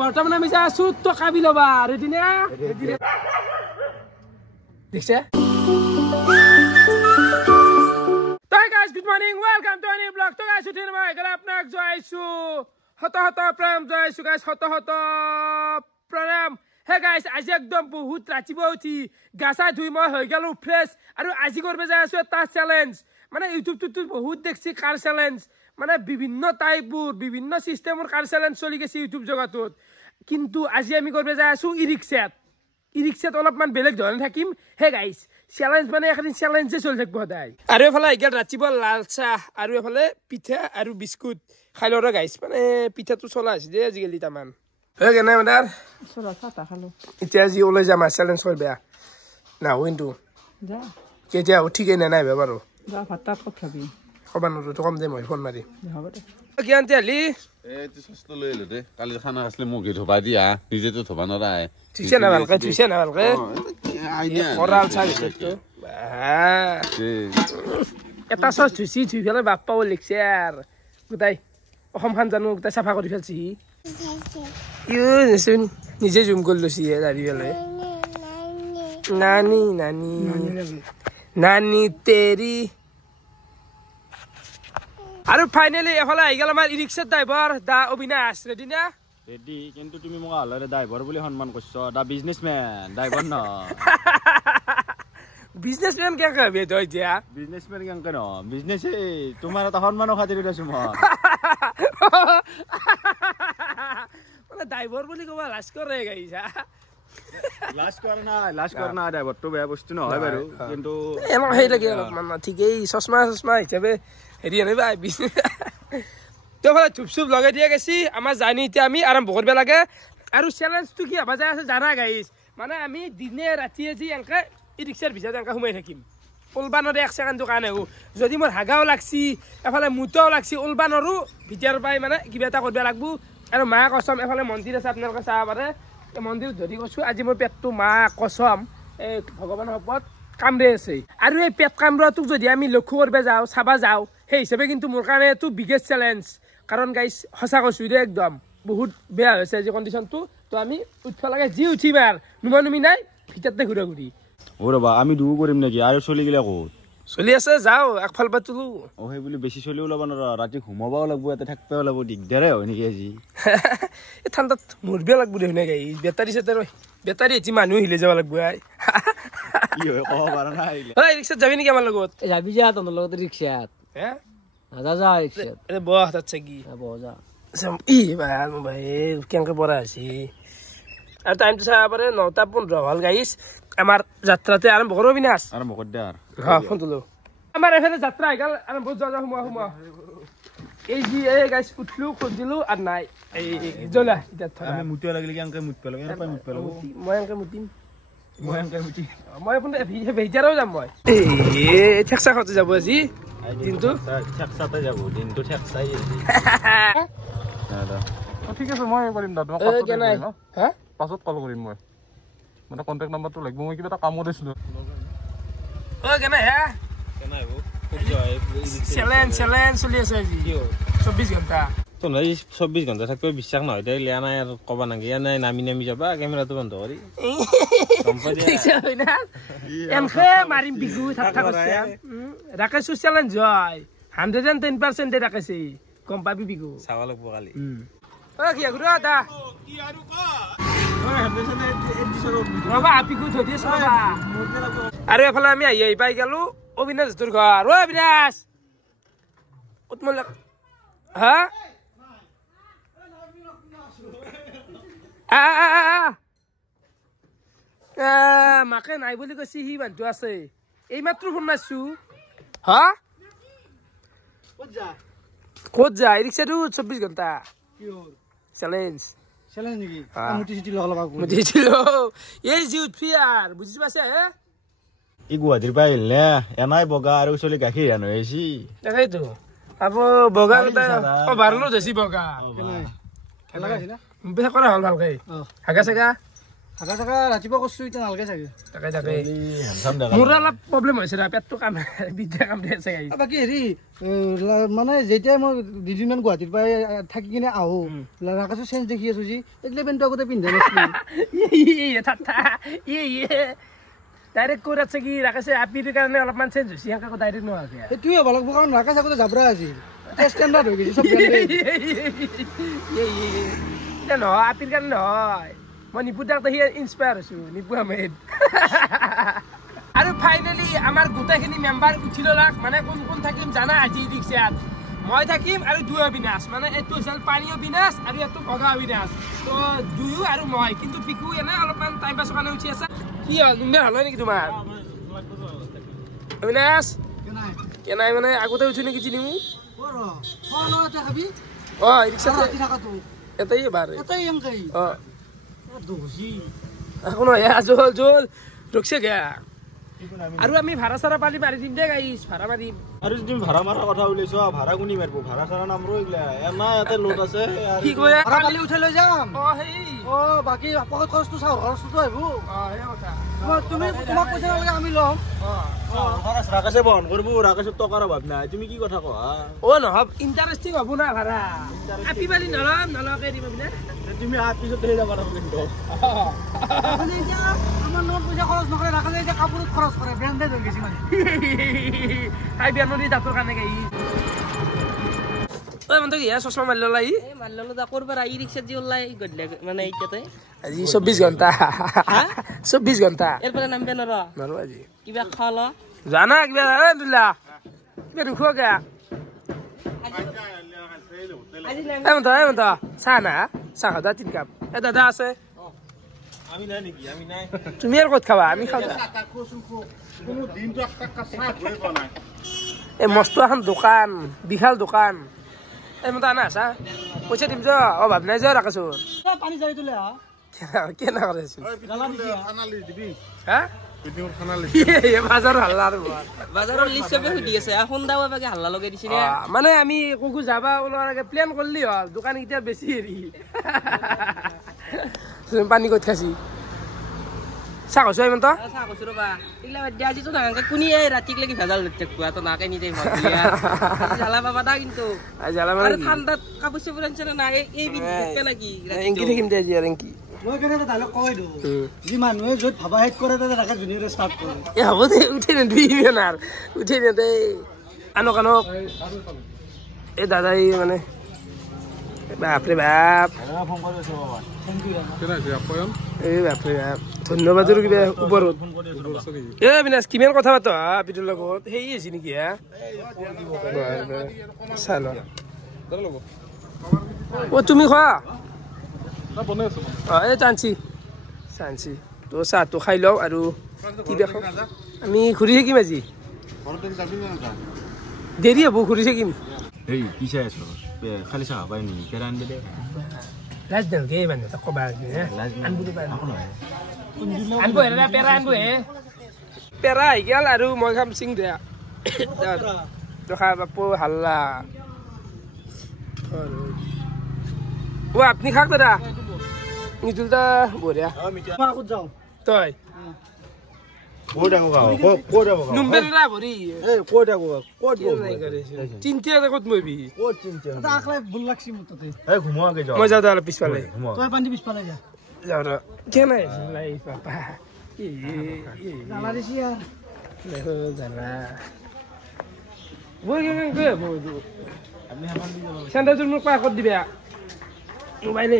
বর্তমানে আমি যা আছো তো কাবি লবা রেডি না দেখছে তো guys good morning welcome to any blog তো গাইস উঠিন ভাই গলা আপনাক জয়সু হত হত প্রেম জয়সু গাইস হত হত প্রেম হে গাইস আজি একদম বহুত ৰাতিপুৱা উঠি গাছা ধুই মই হৈ গেলো ফ্ৰেছ আৰু আজি কৰবে যাই আছো এটা চ্যালেঞ্জ মানে ইউটিউবটো বহুত দেখছি কাৰ চ্যালেঞ্জ মানে বিভিন্ন টাইপৰ বিভিন্ন সিস্টেমৰ কাৰ চ্যালেঞ্জ চলি গেছে ইউটিউব জগতত কিন্তু আজি আমি কৰবে যাই আছো ইৰিক্সাত অলপমান বেলেগ ধৰণে থাকিম হে গাইস চ্যালেঞ্জ মানে এখন চ্যালেঞ্জে চলি থাকব সদায় আৰু এফালে ইগাল ৰাতিপুৱা লাল চাহ আৰু এফালে পিঠা আৰু বিস্কুট খাই লৰা গাইস মানে পিঠাটো চলা আছে দে আজিকালি তামান হে কেনে মাদাৰ চলা চাহ খালো এতিয়া আজি ওলাই যাম চ্যালেঞ্জ কৰবে না উইনটো যা কেতিয়া উঠি কেনে নাই বাৰু যা ভাতটা ক'ত খাবি কবানো তো কম দে মই ফোন মাৰি হ'ব দে কিয়ান তেলি এটো সস্ত লৈ ল দে কালি খানা আসলে মুগি ধবা দিয়া নিজে তো ধবা নৰা তুইছে না ভালকে আইডিয়া কোৰাল চাইছে তো এটা সস তুইছি তুই ফেলে বাপ পাও লিখছে আর গুতাই অসমখান জানো গুতাই সাফা কৰি ফেলছি ইউ নেছুন নিজে জুম কৰি লৈছি দাদি ফেলে নানি তেৰি আৰু ফাইনালি এফালে আহি গেল আমাৰ ইৰিক্সাৰ ড্ৰাইভাৰ দা অবিনাশ ৰেডি না ৰেডি কিন্তু তুমি মোক আলৰে ড্ৰাইভাৰ বুলি সন্মান কৰিছ দা বিজনেছমেন ড্ৰাইভাৰ ন বিজনেছমেন কে কবি তই এতিয়া বিজনেছমেন কেনেকে ন বিজনেছে তোমাৰ এটা সন্মানৰ খাতিৰ দিছো মই মানে ড্ৰাইভাৰ বুলি ক'বা লাজ কৰে গাইছা লাজ কৰে না ড্ৰাইভাৰটো বেয়া বস্তু নহয় বাৰু কিন্তু এনে সেই লাগে অলপমান ঠিকেই চশমা হিচাপে হেৰি আনিবা তো ফালে চুপ লগাই দিয়া গেছি আমাৰ জানি এতিয়া আমি আৰম্ভ কৰিব লাগে আৰু চ্যালেঞ্জটো কি হবা যায় আছে জানা গাইছ মানে আমি দিনে ৰাতিয়ে যি এনেকে ই ৰিক্সাৰ ভিতৰত এনেকে সোমাই থাকিম ওলবানৰে এক ছেকেণ্ডটো কাৰণে যদি মোৰ হাগাও লাগছি এফালে মুটাও লাগছি ওলবানৰো ভিতৰৰ পৰাই মানে কিবা এটা কৰিব লাগব আৰু মা কসম এফালে মন্দিৰ আছে আপোনালোকে চাব পাৰে এই মন্দিৰত ধৰি কৈছো আজি মোৰ পেটটো মা কসম এই ভগৱানৰ ওপৰত কামৰে আছে আৰু এই পেট কামৰাটোক যদি আমি লক্ষ্য কৰিব যাওঁ চাবা যাওঁ সেই হিচাপে কিন্তু মোৰ কাৰণে এইটো বিগেষ্ট চ্যালেঞ্জ কাৰণ গাইছ সঁচা কৈছো দে একদম বহুত বেয়া হৈছে আজি কণ্ডিশ্যনটো তো আমি উঠিব লাগে যি উঠিম আৰু নুমি নাই ভিতৰতে ঘূৰি ৰবা আমি দুয়ো কৰিম নেকি আৰু চলি গেলে ক'ত চলি আছে যাওঁ একফাল পৰা তোলো সেই বুলি বেছি চলি ওলাব নোৱাৰা ৰাতি ঘুমাবও লাগব ইয়াতে থাকিবও লাগব দিগদাৰে হয় নেকি আজি এই ঠাণ্ডাত মৰিব লাগব দেখোন গাইছ বেটাৰী এটি মানুহ হিলে যাব লাগব কি হয় ক'ব পাৰা নাই ৰিক্সাত যাবি নেকি আমাৰ লগত যাবি যা তোৰ লগত ৰিক্সাত হে যা ৰিক্সাত এ বহ তাত চাগি বহ যা ই ভাই কেনেকে পৰা আছি আৰু টাইমটো চাব পাৰে 9:15 হ'ল গাইছ আমাৰ যাত্ৰাতে আৰম্ভ কৰো বিনাশ আৰম্ভ কৰ দে আৰু হ্যাঁ ফোন তুলো আমাৰ এফালে যাত্ৰা আহি গেল আৰম্ভ যা সোমোৱা এই যি এই গাইছ উঠলো খুজিলো আৰু নাই এই জলা এতিয়া আমি মুটিয়া লাগিলে কেনেকে মুটপা লাগে এনে পাই মুটপা লাগে মই এনেকে মুটিম মই আপুনি ভিতৰেও যাম মই ঠেকচা খাওঁতে যাব আজি দিনটো ঠেকচাতে যাব দিনটো ঠেকচাই ঠিক আছে মই কৰিম দা তোমাক পাছত কল কৰিম মই মানে কন্টাক্ট নাম্বাৰটো লাগিব মই কিবা এটা কামত আছিলো চ্যালেঞ্জ চলি আছে আজি 24 ঘণ্টা তো নাই 24 ঘণ্টা থাকবে বিশ্বাস নহয় তাই লিয়া নাই আৰু কবা নাগে নাই নামি যাবা কেমেৰাটো বন্ধ কৰি এনকে মাৰিম বিগু থাক ৰাকেশু চ্যালেঞ্জ হয় 110% ৰাকেশে গম পাবি বিগু চাবা লাগব কালি কি গুৰু দা কি আৰু ক ৰবা বিগু ধৰি চাবা আৰু এফালে আমি আহি পাই গেলো অবিনাশ তোৰ ঘৰ অবিনাশ উৎমল হা মাকে নাই বুলি কৈছি সি মানুহ আছে এই মাত্ৰ ফোন মাৰছো হা ক'ত যা ৰিক্সাটো 24 ঘণ্টা চ্যালেঞ্জ নেকি এই যি উঠবি আৰ বুঝিস পাইছে ই গুৱাহাটীৰ পৰা আহিল নে এনাই বগা আৰু চলি গাখীৰ আনো আহিছি তাকেইতো আকৌ বগা ভাৰলো দেছি বগা খেলা কৰা হল ভালকে হাগা চাগা হাগা চাগা ৰাতিপুৱা কৰিছোঁ এতিয়া নালাগে চাগে তাকে মোৰ অলপ প্ৰব্লেম হৈছে ৰ পেটটো কাম বিদ্যা কাম দি আছে বাকী হেৰি মানে যেতিয়াই মই দুদিনমান গুৱাহাটীৰ পৰা থাকি কিনে আহোঁ ৰাকাশৰ চেঞ্জ দেখি আছোঁ যি এইগিলা পেণ্টটো আগতে পিন্ধা নাছিলোঁ ডাইৰেক্ট কৈ আছে কি ৰাকেশে আপিৰ কাৰণে অলপমান চেঞ্জ হৈছে আকৌ ডাইৰেক্ট নোহোৱাকে সেইটোৱে হ'ব লাগিব কাৰণ ৰাকাশ আগতে জাবৰা আছিল ষ্টেণ্ডাৰ্ড হৈ গৈছে চব এতিয়া নহয় আপিৰ কাৰণে নহয় মই নিপু দাক দেখি ইনস্পায়াৰ হৈছোঁ নিপু আহমেদ আৰু ফাইনেলি আমাৰ গোটেইখিনি মেম্বাৰ উঠি ল'লাক মানে কোন কোন থাকিম জানা আজি ৰিক্সাত মই থাকিম আৰু দুই অবিনাশ মানে এইটো হৈছে পানী অবিনাশ আৰু এইটো ভগা অবিনাশ তো দুয়ো আৰু মই কিন্তু পিকু এনে অলপমান টাইম পাছৰ কাৰণে উঠি আছে কি হ'ল ইমান ভাল হয় নেকি তোমাৰ অবিনাশ কেনাই মানে আগতে উঠি নেকি চিনি মোক অঁ ৰিক্সাতে এটাই এবাৰ অঁ এখন জল জল ৰখছে গা আৰু আমি ভাড়া চাড়া পালি মাৰি দিম দে গাইছ ভাড়া মাৰিম আৰু তুমি ভাড়া মাৰা কথা ওলাইছ ভাড়া কোনি মাৰিব ভাড়া চাড়া নামৰো এইগিলা এনা ইয়াতে লোট আছে কি কয় ভাড়া কালি উঠাই লৈ যাম সেই বাকী পকেট খৰচটো চাওঁ খৰচটো আহিব সেই কথা তুমি তোমাক পইচা নালাগে আমি ল'ম ৰাকেশে বহন কৰিব ৰাকেশৰ টকাৰ অভাৱ নাই তুমি কি কথা কোৱা নহব ইণ্টাৰেষ্টিং হ'ব না ভাড়া আপি পালি নলম নলকে দিম আপুনি তুমি হাত পিছত ধৰি যাবা কিন্তু আমাৰ লগত পইচা খৰচ নকৰে ৰাখে এতিয়া কাপোৰত খৰচ কৰে ব্ৰেণ্ডেড হৈ গৈছে মানে খাই বিয়া নদী দাঁতৰ কাৰণে গাই মানে কি চশমা মাৰি ল'লা মাৰি ল'লো দাকৰ পৰা ই ৰিক্সাত যি ওলাই গধূলি মানে এতিয়াতে আজি 24 ঘণ্টা 24 ঘণ্টা ইয়াৰ পৰা নামবে নৰো আজি কিবা খোৱা ল জানা কিবা দিলা কিবা দুখোৱা গা এমন্ত চাহ না চাহ খাওঁতা 3 কাপ দাদা আছে আমি নাই নেকি আমি নাই তুমি আৰু ক'ত খাবা আমি খাওঁ কোনো দিনটো একটা চাহ ধৰি পোৱা নাই এই মস্ত এখন দোকান বিশাল দোকান এমন্ত আনা চা পইচা দিম যা অভাৱ নাই যা ৰাকেশৰ পানী জাৰি তোলে কেনে কৰে খানালি দিবি হা বাজাৰ হাল্লা আৰু বাজাৰৰ লিষ্ট চবে সুধি আছে সোনদাও এবাকে হাল্লা লগাই দিছে মানে আমি ককু যাবা ওলোৱাৰ আগে প্লেন কৰিলি হ'ল দোকান কেতিয়া বেছি হেৰি পানী ক'ত খাইছি চাহ কৈছো ইমান চাহ কৈছো ৰবা এইগিলা বাদ আজিতো নাগাংকা কোনি ৰাতিক লাগি ভেজাল থাকবো তো নাকে নিদে জ্বালা পাবা দা কিন্তু আৰু ঠাণ্ডাত কাপোৰ চাপোৰ আনিছে না এই পিন্ধে নাকি এংকি থাকিম দে আজি আৰু এংকি মই কেনেকৈ ডাইলগ কৈ দিওঁ যি মানুহে য'ত ভাবা হেড কৰে তাতে ৰাখে ধুনীয়াকৈ ষ্টাৰ্ট কৰে এ হ'ব দে উঠে নে দুই মিনাৰ উঠে নে দে আনক আনক এই দাদাই মানে বাপৰে বাপ এই বাপৰে বাপ ধন্যবাদৰ কিবা ওপৰত এ বিনাশ কিমান কথা পাত আপিটোৰ লগত সেই আছে নেকি হা চাই ল অ তুমি খোৱা এই চাঞ্চি তো চাহটো খাই লওঁ আৰু কি দেখাওঁ আমি ঘূৰি থাকিম আজি দেৰি হ'ব ঘূৰি থাকিম এই কি চাই আছ খালি চাহ পাই নেকি কেৰা আনবি দে লাজ নালগে মানে তাক ক'বা আনব পেৰা আনব হে পেৰা আহি গেল আৰু মই খাম চিং দিয়া দেখা বাপু হাল্লা ও আপনি খাক দাদা নিতুলটা বঢ়িয়া মই আগত যাওঁ তই নুম্বেৰা ভৰি চিন্তা ক'ত মৰিবি আখলাই ভুল লাগছি মোৰ তাতে মই যাওঁ অলপ পিছফালে তই পানী পিছফালে যা যাওঁ ৰ কেনে পাপা জ্বালা দিছি আৰু জানা বৈ চেণ্ডেলযোৰ মোক পাকত দিবা মোবাইলে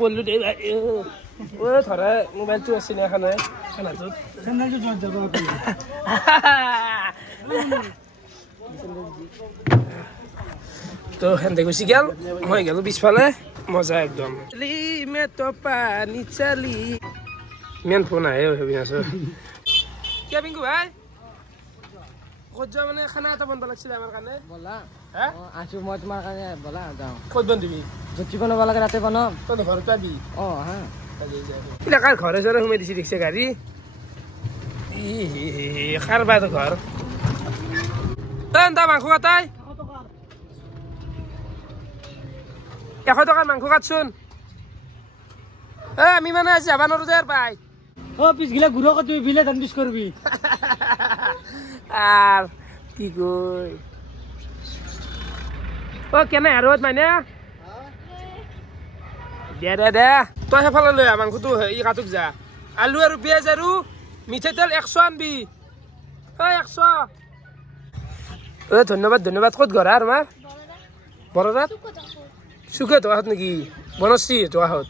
বললো দে ও ধৰা মোবাইলটো আছে নে এখানে খানাটোত চেণ্ডেলটো যোৱা যাব তো সেনেকে গুচি গেল মই গেলো পিছফালে মজা একদম পানী চালি ইমান ফোন আহে ভাবি আছো কিয় পিংকু ভাই ক'ত যোৱা মানে খানা এটা বনাব লাগিছিলে আমাৰ কাৰণে বলা হা আছো মই তোমাৰ কাৰণে বলা যাওঁ ক'ত বনাবি য'ত বনাব লাগে তাতে বনাম তই ঘৰত পাবি হা কাৰ ঘৰে চৰে সোমাই দিছে ৰিক্সা গাড়ী কাৰ বাদ ঘৰ তই মাংস কাটাই 100 টকাৰ মাংস কাটচোন আমি মানে আজি যাবা নোৱাৰো যাৰ পাই পিছগিলা ঘূৰা কত বিলে ধান পিছ কৰবি আৰ কি কই কেনে আৰু মানে দে তই সেইফালে লৈ মাংসটো ই কাটোক যা আলু আৰু পিঁয়াজ আৰু মিঠাই তেল 100 আনবি 100 ধন্যবাদ ক'ত ঘৰ তোমাৰ বৰৰাত চুকে তোহাত নেকি বনশ্ৰী তোহাত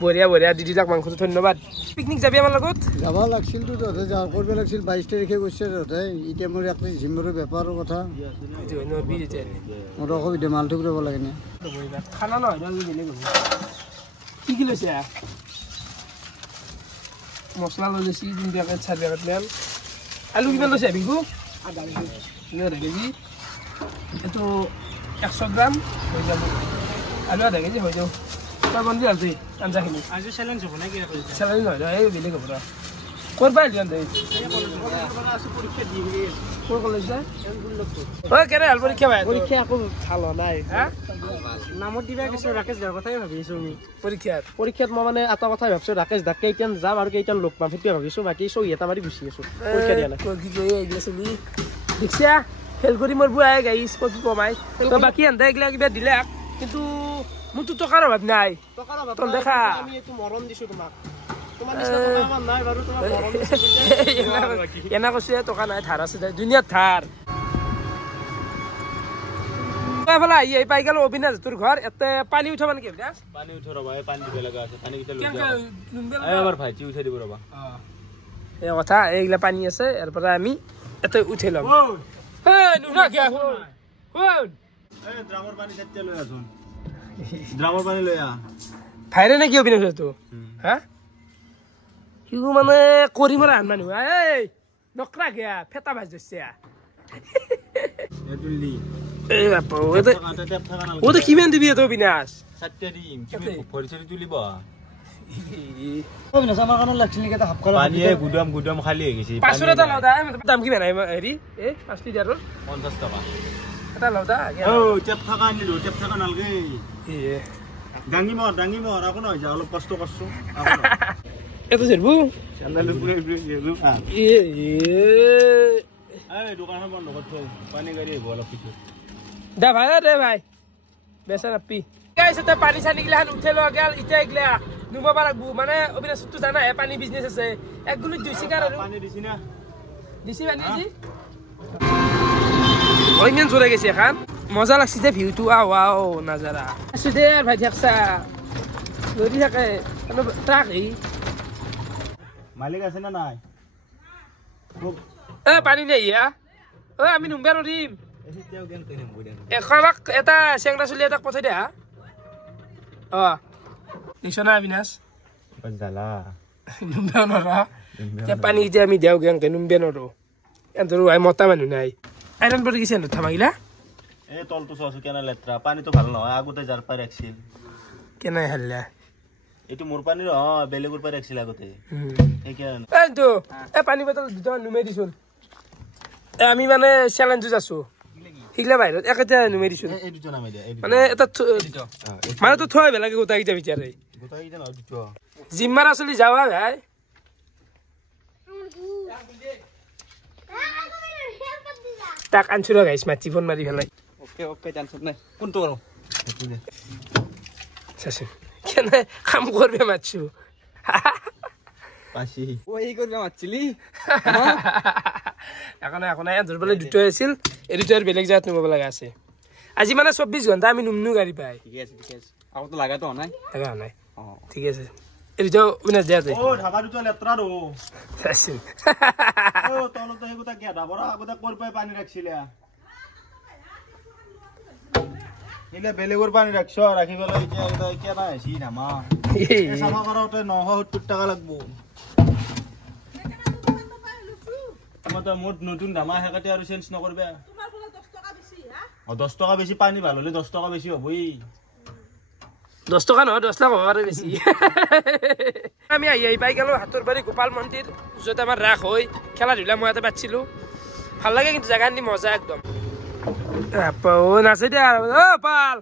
বঢ়িয়া দিদি তাক মাংসটো ধন্যবাদ পিকনিক যাবি আমাৰ লগত যাব লাগছিল তো তহঁতে যাব কৰিব লাগছিল 22 তাৰিখে কৈছে তহঁতে এতিয়া মোৰ এক জিম্মৰৰ বেপাৰৰ কথা মোৰ অসুবিধা মালটো কৰিব লাগে নে খানা নহয় কি লৈছে মছলা লৈ লৈছি 3 পেকেট 4 পেকেট মান আলু কিমান লৈছে বিহু আধা কেজি এইটো 100 গ্ৰাম হৈ যাব আলু আধা কেজি হৈ যাব তই বন্ধি আজি আঞ্জাখিনি আজি চেলেঞ্জ হ'ব না কি চেলেঞ্জ নহয় এই বেলেগ হ'ব ক'ৰ পৰা দিয়ান দে ক'ৰ কলেজ যায় কেনে হাল পৰীক্ষা ভাই পৰীক্ষা একো ভাল হোৱা নাই হা নামত দিবা কিছু ৰাকেশ দাৰ কথাই ভাবি আছো আমি পৰীক্ষাত মই মানে এটা কথাই ভাবছো ৰাকেশ দাক কেইটান যাম আৰু কেইটান লগ পাম সেইটোৱে ভাবিছো বাকী চহী এটা মাৰি গুচি আছো পৰীক্ষা দিয়া নাই দেখিছা ফেল কৰি মোৰ বুঢ়াই গাইছ কি কমাই তই বাকী আন্ধা এইগিলা কিবা দিলে কিন্তু মোৰতো টকাৰ অভাৱ নাই তই দেখা আমি এইটো মৰম দিছো তোমাক তোমাৰ নিচিনা টকা আমাৰ নাই বাৰু তোমাক মৰম দিছো এনা কৈছে টকা নাই ধাৰ আছে দুনিয়াত ধাৰ এফালে আহি পাই গেল অবিনাশ তোৰ ঘৰ এতে পানী উঠাব নেকি পানী উঠা ৰবা পানী দিব লগা আছে পানী কিটা লৈ যাও এবাৰ ভাইটি উঠাই দিব ৰবা এই কথা এইগিলা পানী আছে ইয়াৰ পৰা আমি এতে উঠাই ল'ম ড্ৰামৰ পানী চাইতে লৈ আছোন ড্ৰামৰ পানী লৈ আ ভাইৰে নেকি অবিনাশ তো হা কি মানে কৰি মৰা হান মানুহ এই নকৰা গিয়া ফেটা ভাজ দিছে এটুলি এই বাপা ও তো কিমান দিবি তো অবিনাশ চাইতে দিম তুমি ভৰিছৰি তুলিব অবিনাশ আমাৰ কাৰণে লাগছিল নেকি এটা হাফ কলা পানীয়ে গুদম খালি হৈ গৈছে 500 এটা লওদা দাম কিমান হেৰি এই 5 লিটাৰৰ 50 টকা এটা লওদা ও টেপ থাকা আনিলো টেপ থাকা নালগে এ ডাঙি মৰ আকো নহয় যা অলপ কষ্ট কৰছো এটো জেৰবু চান্দালু পুৰে জেৰবু এ এই দোকানৰ বন্ধ কৰ থৈ পানী গাড়ী আহিব অলপ পিছত দে ভাই বেচা নাপি গাইছ এটা পানী চানি গিলাখান উঠে লোৱা গেল ইটা গিলা নুবা লাগবো মানে অবিনাশটো জানা হে পানী বিজনেস আছে এক গুলি 2 শিকার আৰু পানী দিছি না দিছি পানী দিছি ওইমেন জোরে গেছে এখন মজা লাগছে যে ভিউটো ওয়াও নাজারা আছে দে ভাই দেখছা লৰি থাকে ট্ৰাক ই মালিক আছে না নাই এ পানী নাই ইয়া আমি নুম্বে নৰিম এতিয়াও গেন কইনে বইদেন এখনক এটা চেংৰা চলি এটাক পঠাই দে নিশনা অবিনাশ বজালা নুম্বে নৰা যে পানী যে আমি দেও গেন নুম্বে নৰো এন্তৰো আই মতা মানুহ নাই আইৰন পৰি গিছে ন থামাগিলা এই তলটো চছো কেনা লেত্ৰা পানীটো ভাল নহয় আগতে যাৰ পাই ৰাখছিল কেনে হাল্লা এইটো মোৰ পানী বেলেগৰ পাই ৰাখছিল আগতে সেইকাৰণে এইটো এ পানী বটল দুটা নুমে দিছোন আমি মানে চ্যালেঞ্জ আছো হিগলা বাহিৰত একেটা নুমে দিছোন এই দুটো নামে দিয়া এই মানে এটা মানে তো থৈ বেলাগে গোটা গিটা বিচাৰে গোটা কি জানো দুটো জিম্মাৰ আসলি যাওয়া ভাই তাক আনছুৰা গাইছ মাতি ফোন মাৰি ফেলাই ওকে টেনশন নাই কোনটো কৰো চাচোন কেনে কাম কৰবে মাতছু পাছি ওই কৰবে মাছলি এখন এজৰ বলে দুটো আছিল এই দুটাৰ বেলেগ জাত নব লাগা আছে আজি মানে 24 ঘণ্টা আমি নুমনু গাড়ী পাই ঠিক আছে আকৌ তো লাগা তো নাই লাগা নাই ঠিক আছে এই দুটো উনাস দে ও ঢাবা দুটো লেত্ৰা ৰো চাচোন ও তলতে হেগুতা কি ঢাবৰা আগতে কৰ পাই পানী ৰাখছিলা ইলে বেলেগৰ পানী ৰাখছ ৰাখি গলে এতিয়া এটা কেনা হৈছি নামা সামা কৰাতে 970 টাকা লাগবো মত মোট নতুন দামা হেকাতে আৰু চেঞ্জ নকৰবে তোমাৰ ফলে 10 টাকা বেছি হা 10 টাকা বেছি পানী ভাল হলে 10 টাকা বেছি হবই 10 টাকা নহয় 10 লাখ হবাৰে বেছি আমি আহি পাই গেল হাতৰ বাৰী গোপাল মন্দিৰ যত আমাৰ ৰাখ হৈ খেলা ধুলা মই এটা বাছিলো ভাল লাগে কিন্তু জাগানি মজা একদম আপো নাছে দিয়া পাল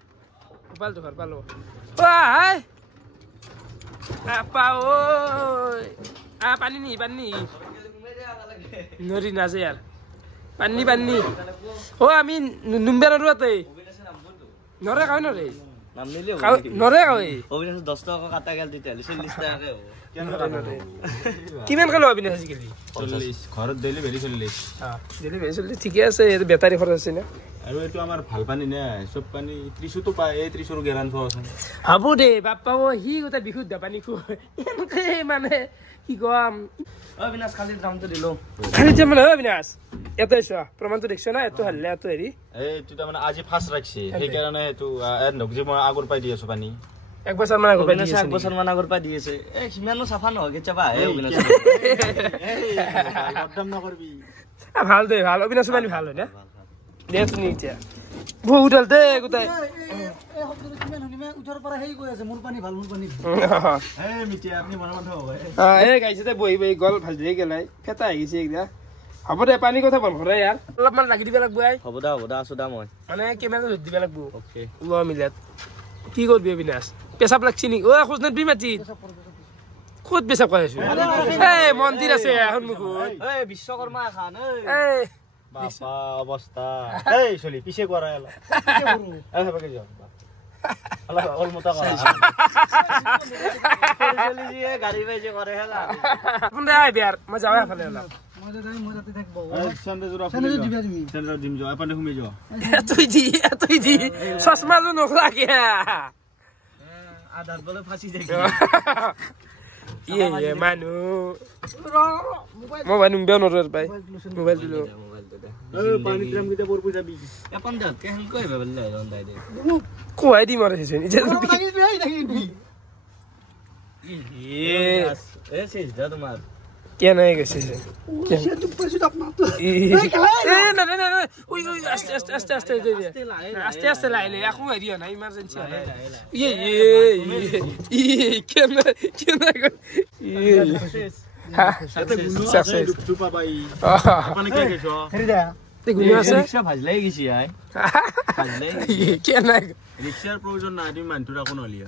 গোপাল তো ঘৰ পালো হাই আপা ঐ পানী নি নৰি নাযায় ইয়াৰ পানী আমি নুম্বে নৰো তাতে নৰে কাই নৰে নৰে কাই 10 টকা কাটা গেল তেতিয়াহ'লে 40 টাকাকে হ'ব কিমান কালো অবিনাশ আজিকালি 40 ঘৰত ডেলিভাৰী 40 ঠিকে আছে বেটাৰী খৰচ আছে না আৰু এইটো আমাৰ ভাল পানী নে সব পানী 30 তো পায় এই 30 ৰ গেৰাণ্টি আছে হ'ব দে বাপ্পা সি গোটা বিশুদ্ধ পানী খুৱাই এনেকে মানে কি কম অবিনাশ খালি দামটো দিলো খালি মানে অবিনাশ এত চোৱা প্ৰমাণটো দেখছ না এত হাল্লে এত হেৰি এইটো তাৰ মানে আজি ফাৰ্ষ্ট ৰাখছি সেইকাৰণে এইটো নগজি মই আগৰ পাই দি আছো পানী এক বছৰ মান আগৰ পাই দি আছে এক বছৰ মান আগৰ পাই দি আছে এই সিমানো চাফা নহয় কেতিয়াবা আহে অবিনাশ বদনাম নকৰবি ভাল দে ভাল অবিনাশ পানী ভাল হয় না দে তুমি এতিয়া বহুত হাল দে গোটাই এই শব্দটো কিমান শুনিমে উঠৰ পৰা হেৰি কৈ আছে মোৰ পানী ভাল এই মিটিয়া আপুনি মনে মনে হ'ব এই গাইছে বহি গল ভাল দিয়ে গেলাই ফেটা আহি গৈছে একদা হ'ব দে পানী কথা বল ঘৰে ইয়াৰ অলপমান লাগি দিব লাগব আই হ'ব দা আছো দা মই মানে কেমেৰা ধৰি দিব লাগব ওকে ল মিলাত কি কৰবি অবিনাশ পেছাব লাগছি নি খোজ নেবি মাটি ক'ত পেছাব কৈ আছো এই মন্দিৰ আছে সন্মুখত এই বিশ্বকৰ্মা খান এই বাপা অৱস্থা এই চলি পিছে কৰা এলা এই হবে যাও আলা অলমতা কৰা চলি জি গাড়ী বাইজে কৰে হেলা কোন দে আই বিয়াৰ মই যাও এফালে অলপ মই যাতে থাকব সন্দেহ জোৰা চেনেল দিবা তুমি চেন্দ্ৰ দিম যাও আপনে ঘুমি যাও তুই দি চশমা তো নখলা কে আধাৰ বলে ফাঁচি যায় ইয়ে মানু মোবাইল নুম্বে নৰৰ পাই মোবাইল দিলো পানী ট্ৰাম কিটা পৰব যাবি এখন দাত কে হেল কই ভাবলে ৰন্দাই দে কোৱাই দি মৰে হৈছে নিজে এ শেষ দা তোমাৰ কে নাই গৈছে আস্তে লাইলে আকৌ হেৰি নাই ইমাৰ্জেঞ্চি ভাজলাই গেছি আই কে নাই ৰিক্সাৰ প্ৰয়োজন নাই তুমি মানুহটো ৰাখো নলিয়া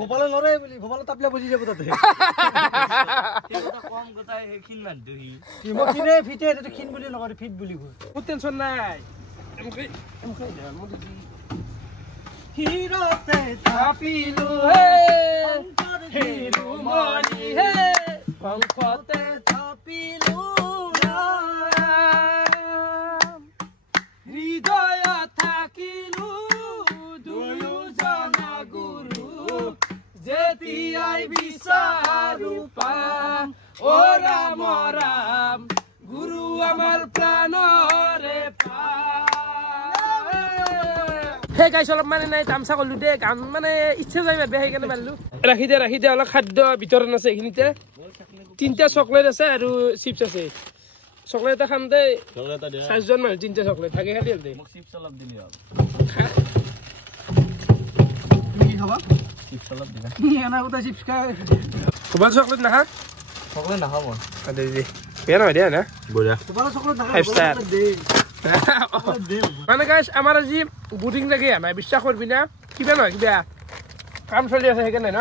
ভোপালে নৰে বুলি ভোপালে তাপলা বুজি যাব তাতে কম গতাই হেখিন মান দুহি মই কিনে ফিটে এটো খিন বুলি নকৰে ফিট বুলি কয় মোৰ টেনচন নাই হিৰতে তাপিলো হে হিৰো মনি হে পংখতে তাপিলো হৃদয় থাকিলো দুয়োজনা গুৰু যেতিয়াই বিচাৰো পাম অ ৰাম ৰাম গুৰু আমাৰ প্ৰাণৰে সেই গাইছ অলপ মানে নাই তামচা কৰিলো দে গান মানে ইচ্ছা যায় বেয়া সেইকাৰণে মাৰিলো ৰাখি দে অলপ খাদ্য ভিতৰত আছে এইখিনিতে 3টা চকলেট আছে আৰু চিপছ আছে চকলেট এটা খাম দে 4জন মানুহ 3টা চকলেট থাকে খালি দে মোক চিপছ অলপ দিলি হ'ল কি খাবা চিপছ অলপ দিবা এনা কথা চিপছ খাই মোবাইল চকলেট নাখা সকলে নাখাব দে বেয়া নহয় দে না বঢ়িয়া ভোপালে চকলেট নাখায় 5 star দে মানে গাইছ আমাৰ আজি বুটিং লাগি নাই বিশ্বাস কৰবি না কিবা নহয় কিবা কাম চলি আছে সেইকাৰণে ন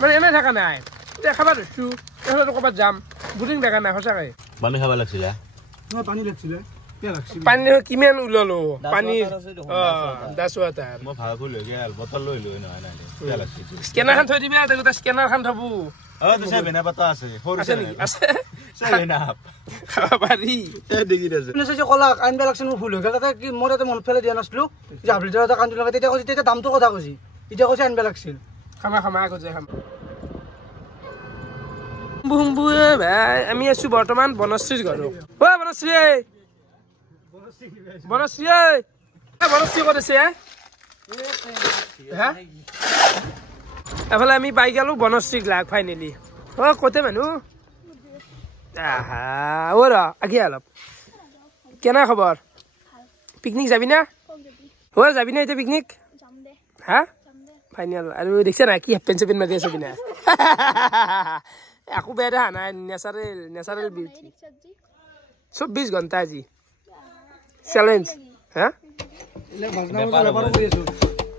মানে এনেই থকা নাই এতিয়া খাব ধৰিছো তাৰপিছত ক'ৰবাত যাম বুটিং দেখা নাই সঁচাকৈ পানী খাব লাগিছিলে মই পানী লাগছিলে কে লাগছি পানী কিমান ওলালো পানী দাসো এটা মই ভাবো লৈ গেল বটল লৈ নহয় নাই বেয়া লাগছে স্কেনাৰখন থৈ দিবি আৰু স্কেনাৰখন থব তো সে বেনা পাতা আছে সৰু আছে নেকি আছে বেনা খাব পাৰি দেখি আছে মানে চাইছে কলা আনবা লাগছে মোৰ ভুল হৈ গেল তাতে কি মই তাতে মন ফেলে দিয়া নাছিলো যে আপনি এটা কান্দু লাগে তেতিয়া কৈছে তেতিয়া দামটো কথা কৈছি এতিয়া কৈছে আনবা লাগছিল খামা আগত যায় খাম ভাই আমি আছো বৰ্তমান বনশ্ৰীৰ ঘৰত অ বনশ্ৰী ক'ত আছে এফালে আমি পাই গেলো বনশ্ৰীক লাগ ফাইনেলি অ কতে মানুহ অ ৰ আগে অলপ কেনে খবৰ পিকনিক যাবি না যাবি না এতিয়া পিকনিক হা ফাইনেল আৰু দেখিছা না কি হেপেন চেপেন মাৰি আছে বিনা একো বেয়া দেখা নাই নেচাৰেল বিউটি 24 ঘণ্টা আজি চেলেঞ্জ হা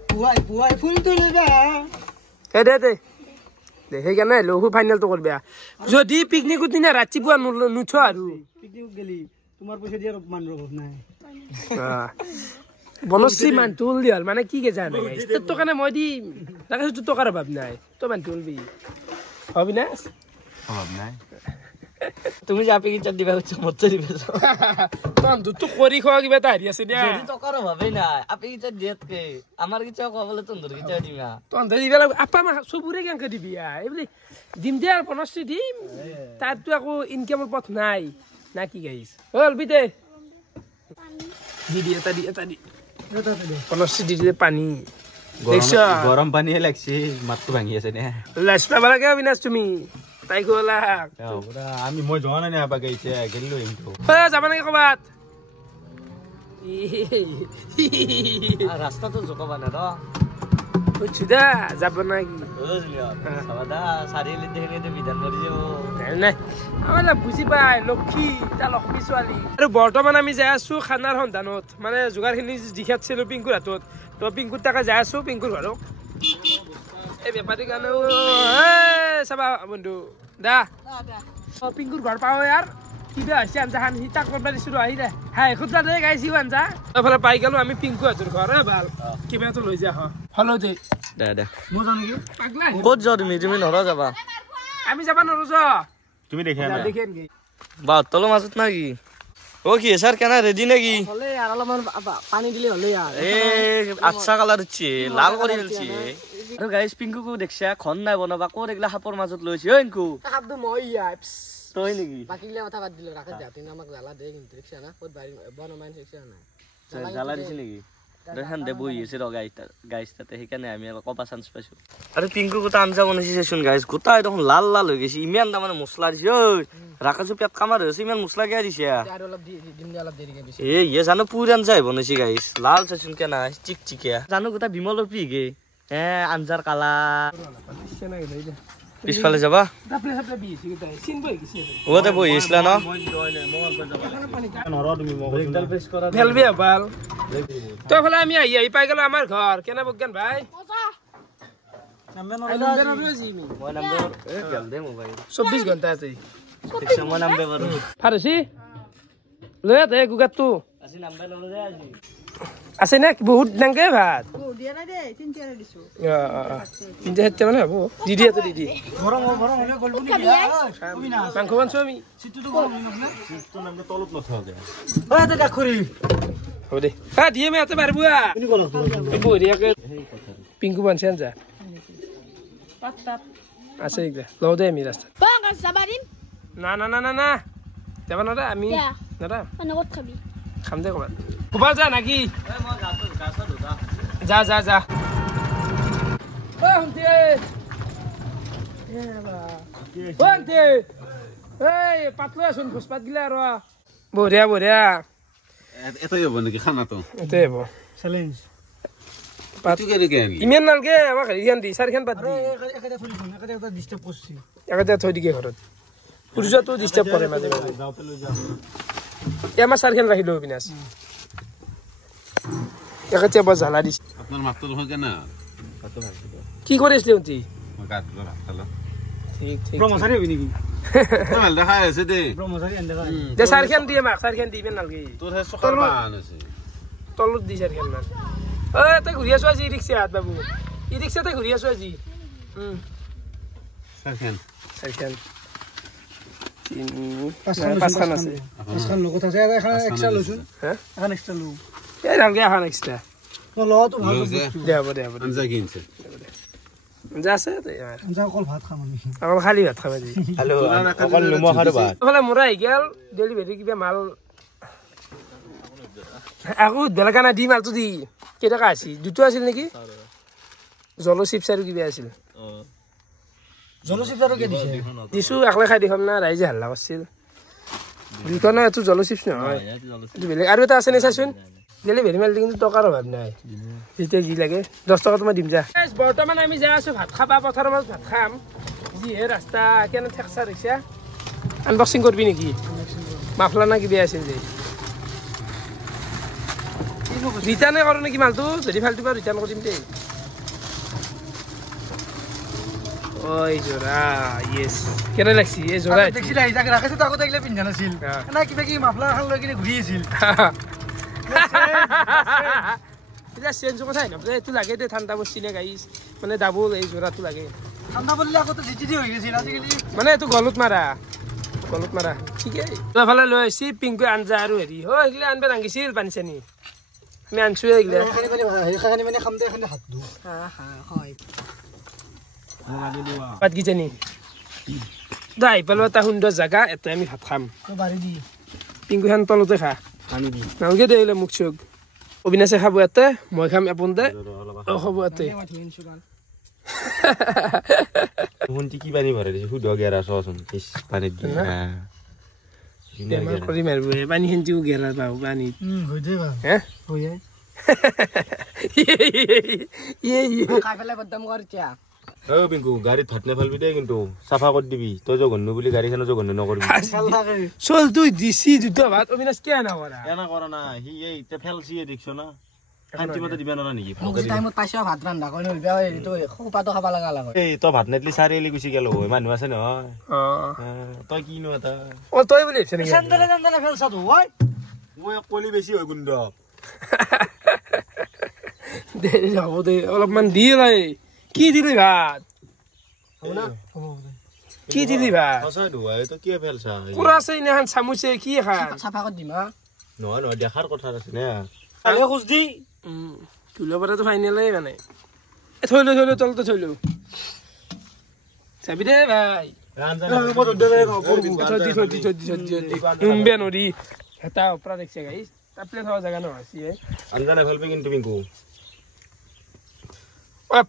পুৱা পুৱাই ফুল তুলিবা দে দে দে সেইকাৰণে লঘু ফাইনেলটো কৰিবা যদি পিকনিকত দিনা ৰাতিপুৱা নুঠ আৰু পিকনিক গেলি তোমাৰ পইচা দিয়া মানুহৰ অভাৱ নাই বনশ্ৰী মানুহটো উল্লি হ'ল মানে কি কে জানে তোৰ কাৰণে মই দিম তাকে তোৰ টকাৰ অভাৱ নাই তই মানুহটো উলবি অবিনাশ অভাৱ নাই তুমি যে আপি কিটা দিবা মত দিবা তই তোক কৰি খোৱা কিবা এটা হেৰি আছে দিয়া যদি টকাৰ অভাৱেই নাই আপি কিটা দিয়াতকে আমাৰ কিটা কবলে তন্দুৰ কিটা দিবা তহঁতে দিবা লাগিব আপা মা চবুৰে কেনেকে দিবি এইবুলি দিম দে আৰু বনশ্ৰী দিম তাৰতো একো ইনকামৰ পথ নাই না কি গাইছ হ'ল বিদে দি এটা দি বনশ্ৰী দি দিয়ে পানী গৰম পানীহে লাগছে মাতটো ভাঙি আছে নে লাজ পাব লাগে অবিনাশ তুমি তাই গ'লা মই যোৱা নাই আপাকে এতিয়া গেলিলো কিন্তু যাবা নেকি ক'বাত ৰাস্তাটো জোকাবা না ৰ বুঝছি দা যাব নাকি চাৰিআলিত দেখিলে বিধান কৰি যাব নাই আমাৰ বুজি পাই লক্ষী তাৰ লক্ষ্মী ছোৱালী আৰু বৰ্তমান আমি যাই আছো খানাৰ সন্ধানত মানে যোগাৰখিনি দেখাইছিলো পিংকুৰ হাতত তো পিংকুৰ তাকে যাই আছো পিংকুৰ ঘৰক এই বেপাৰীৰ কাৰণে চাবা বন্ধু দা পিংকুৰ ঘৰ পাওঁ ইয়াৰ কিবা হৈছে আঞ্জাখান সি তাক কৰিব দিছো আহি দে হাই খুদা দে গাইছিও আঞ্জা এইফালে পাই গলো আমি পিংকু হাতৰ ঘৰ ভাল কিবা এটা লৈ যা হলো দে দে মই জানো কি পাগলা ক'ত যোৱা তুমি নৰা যাবা আমি যাবা নোৱাৰো য তুমি দেখে বাহঁতলৰ মাজত না কি অ কি ছাৰ কেনা ৰেডি নেকি হলে আৰ অলপমান পানি দিলে হলে আৰ এ আচ্ছা কালাৰ উঠছে লাল কৰি দিলছে আৰু গাইছ পিংকুকো দেখছা খন নাই বনাবা ক'ত এইগিলা সাপৰ মাজত লৈছে ঐ ইনকু খাবটো মই তই নেকি বাকিলে কথা বাদ দিলো রাখা যাতে আমাক জ্বালা দে কিন্তু দেখছ না কত বাড়ি বনমান দেখছ না জ্বালা দিছে নেকি দেখান দে বহি আছে ৰ গাইছ তাতে সেইকাৰণে আমি অলপ কপা চান্স পাইছো আৰু পিংকু গোটা আঞ্জা বনাইছে চোন গাইছ গোটা দেখোন লাল লাল হৈ গৈছে ইমান তাৰমানে মছলা দিছে ঐ ৰাকাজু পেট কামাৰ হৈছে ইমান মছলা কিয় দিছে আৰ অলপ দিম দে অলপ দেৰিকে বেছি এ ইয়ে জানো পুৰি আঞ্জা বনাইছে গাইছ লাল চাচোন কেনা চিকচিকিয়া জানো গোটা বিমলৰ পিগে হে আঞ্জাৰ কালাৰ পিছফালে যাবা ওতে বহি আছিলা ন তই ফালে আমি আহি পাই গলো আমাৰ ঘৰ কেনে বজ্ঞান ভাই 24 ঘণ্টা ফাৰচি লৈ দে গুগাতটো আছে নে বহুত ডাঙকে ভাত তিনটা চাৰিটা মানে হ'ব দি দি গৰম হলে গলবো নি মাংস বানছো আমি সিটুটো গৰম ন সিটটো নামে তলত নথাও দে ওই দে ডাকৰি হ'ব দে দিয়ে মে এতে মারবুয়া কোনি গল বঢ়িয়াকে পিংকু বানছে আনজা আছে এইগা লও দে আমি ৰাস্তা না না না না না যাবা না আমি না খাম দে ক'বাত ক'বাত যা নাকি যা যা যা শুনতে শুনতে এই পাতলো আছোন ভোজপাত গিলা আৰু বঢ়িয়া বঢ়িয়া এটাই হ'ব নেকি খানাটো এটাই হ'ব চ্যালেঞ্জ ইমান নালগে আমাক হেৰিখান দি চাৰিখান পাত দি একাটা ফুলি একাটা এটা ডিস্টাৰ্ব কৰছি একাটা থৈ দিকে ঘৰত সূৰ্যটো ডিস্টাৰ্ব কৰে মাজে মাজে আমাৰ চাৰিখান ৰাখিলো বিনাশ একাটা বৰ জ্বালা দিছে আপোনাৰ মাতটো নহয় কেনা কি কৰিছিলি অন্তি মই গাত গৈ ভাত খালো ঠিক ঠিক ব্ৰহ্মচাৰী হবি নেকি ভাল দেখাই আছে দে ব্ৰহ্মচাৰী এন্দেকা দে চাৰিখান দিয়ে মাক চাৰিখান দি ইমান নালগে তোৰ হে চকাৰ মান আছে তলত দি চাৰিখান মান তই ঘূৰি আছো আজি ৰিক্সাত বাবু ই ৰিক্সাতে ঘূৰি আছো আজি চাৰিখান পাঁচখান আছে পাঁচখান লগত আছে এখন এক্সট্ৰা লৈছোন এখন এক্সট্ৰা লো এই নালগে এখন এক্সট্ৰা মই লওটো ভাল দে হ'ব দে আঞ্জা কিনছে যা আছে আঞ্জা অকল ভাত খাম আমি অকল খালি ভাত খাম আজি অকল নিমখ আৰু ভাত এইফালে মোৰা আহি গেল ডেলিভাৰী কিবা মাল আকৌ বেলেগ না দি মালটো দি কেইটকা আছিল দুটো আছিল নেকি জল চিপছ আৰু কিবা আছিল জলচিপ আৰু কে দিছে দিছো একলাই খাই দেখাম না ৰাইজে হাল্লা কৰিছিল দুটা না এইটো জল চিপছ নহয় এইটো বেলেগ আৰু এটা আছে নে চাচোন ডেলিভাৰী মাল দি কিন্তু টকাৰ অভাৱ নাই যেতিয়া যি লাগে 10 টকা মই দিম যা বৰ্তমান আমি যাই আছো ভাত খাবা পথাৰৰ মাজত ভাত খাম যিহে ৰাস্তা কেনে ঠেকচা ৰিক্সা আনবক্সিং কৰবি নেকি মাফলা না কিবা আছিল যে ৰিটাৰ্ণে কৰোঁ নেকি মালটো যদি ফাল্টু পাওঁ ৰিটাৰ্ণ কৰিম দেই ওই জোড়া ইয়েস কেনে লাগছি এই জোড়া দেখছি না ইজাক ৰাখিছো তো আগতে এগিলা পিন্ধা নাছিল না কিবা কি মাফলাৰ খান লৈ কিনে ঘূৰি আছিল এটা চেঞ্জ কথা না এইটো লাগে দে ঠাণ্ডা বস্তি নে গাইছ মানে ডাবল এই জোড়াটো লাগে ঠাণ্ডা পৰলে আগতে জিটি হৈ গৈছিল আজিকালি মানে এইটো গলত মাৰা ঠিকে তই ফালে লৈ আহিছি পিংকু আঞ্জা আৰু হেৰি হয় এইগিলা আনবা নাগিছিল পানী চানি আমি আনছো এইগিলা খানি মানে খামতে খানি হাত ধু হয় পাত কিজানি দাই পেলো এটা সুন্দৰ জাগা এটা আমি ভাত খাম বাঢ়ি দি পিংকু খান তলতে খা পানী দি নালগে দে এইলে মুখ চুক অবিনাশে খাব এতে মই খাম এপন দে খাব এতে শুনটি কি পানী ভৰাই দিছে সুধ গেৰা চচোন পিছ পানীত দি বেমাৰ কৰি মাৰিব পানী খেন্তিও গেৰাৰ পাব পানীত হৈ যায় বা হে হৈ যায় খাই পেলাই বদনাম কৰ এতিয়া ও পিংকু গাড়ীত ভাত নেফালবি দেই কিন্তু চাফা কৰি দিবি তই জঘন্য বুলি গাড়ীখনো জঘন্য নকৰিবি চল তুই দিছি দুটা ভাত অবিনাশ কিয় নকৰা এনা কৰা না সি এই ফেলচিয়ে দেখছ না শান্তিমতে দিবা নৰা নেকি টাইমত পাইছা ভাত ৰান্ধা কৰি নলবা হেৰিটো খোপাটো খাব লগা লাগে এই তই ভাত নেটলি চাৰিআলি গুচি গেল হয় মানুহ আছে নহয় তই কিনো এটা তই বুলি ভাবিছ নেকি চেন্দেলে চেন্দেলে ফেলছাটো হয় মই কলি বেছি হয় গুণ্ড দে যাব দে অলপমান দি লাই কি দিলি ভাত কি দিলি ভাত সঁচাই ধুৱাই তই কিয় ফেলছা পুৰা আছে ইনাখান চামুচে কি খান চাফা কৰি দিম হা নহয় নহয় দেখাৰ কথা আছে নে ভালে খুজ দি তুলো পৰাটো ফাইনেলে মানে থৈ লো তলতে থৈ লো চাবি দে ভাই উমবে নদী হেতা ওপৰা দেখছে গাইছ তাপলে থোৱা জাগা নহয় আঞ্জা নেফালবি কিন্তু পিংকু